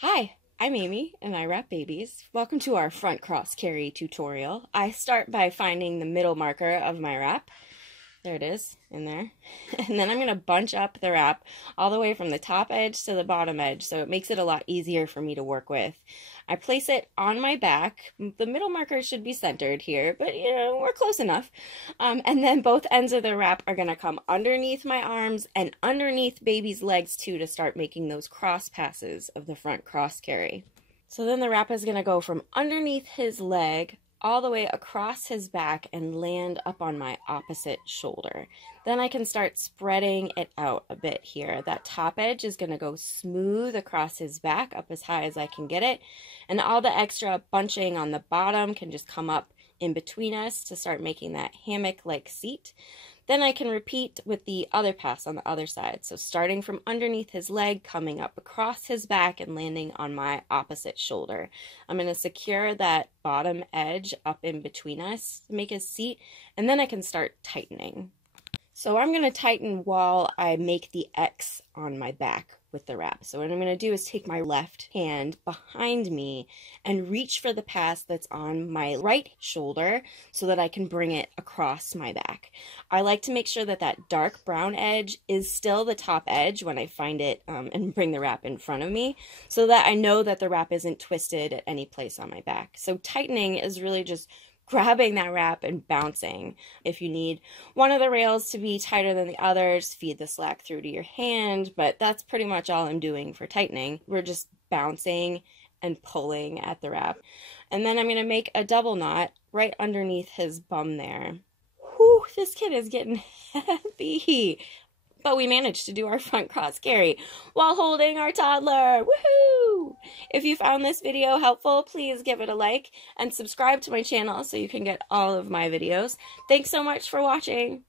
Hi, I'm Amy and I wrap babies. Welcome to our front cross carry tutorial. I start by finding the middle marker of my wrap. There it is, in there. And then I'm going to bunch up the wrap all the way from the top edge to the bottom edge, so it makes it a lot easier for me to work with. I place it on my back. The middle marker should be centered here, but we're close enough. And then both ends of the wrap are going to come underneath my arms and underneath baby's legs too, to start making those cross passes of the front cross carry. So then the wrap is going to go from underneath his leg all the way across his back and land up on my opposite shoulder. Then I can start spreading it out a bit here. That top edge is going to go smooth across his back, up as high as I can get it, and all the extra bunching on the bottom can just come up in between us to start making that hammock-like seat. Then I can repeat with the other pass on the other side. So starting from underneath his leg, coming up across his back and landing on my opposite shoulder. I'm going to secure that bottom edge up in between us to make his seat, and then I can start tightening. So I'm going to tighten while I make the X on my back with the wrap. So what I'm going to do is take my left hand behind me and reach for the pass that's on my right shoulder so that I can bring it across my back. I like to make sure that that dark brown edge is still the top edge when I find it and bring the wrap in front of me, so that I know that the wrap isn't twisted at any place on my back. So tightening is really just grabbing that wrap and bouncing. If you need one of the rails to be tighter than the others, feed the slack through to your hand, but that's pretty much all I'm doing for tightening. We're just bouncing and pulling at the wrap. And then I'm going to make a double knot right underneath his bum there. Whew, this kid is getting heavy. But we managed to do our front cross carry while holding our toddler. Woohoo! If you found this video helpful, please give it a like and subscribe to my channel so you can get all of my videos. Thanks so much for watching.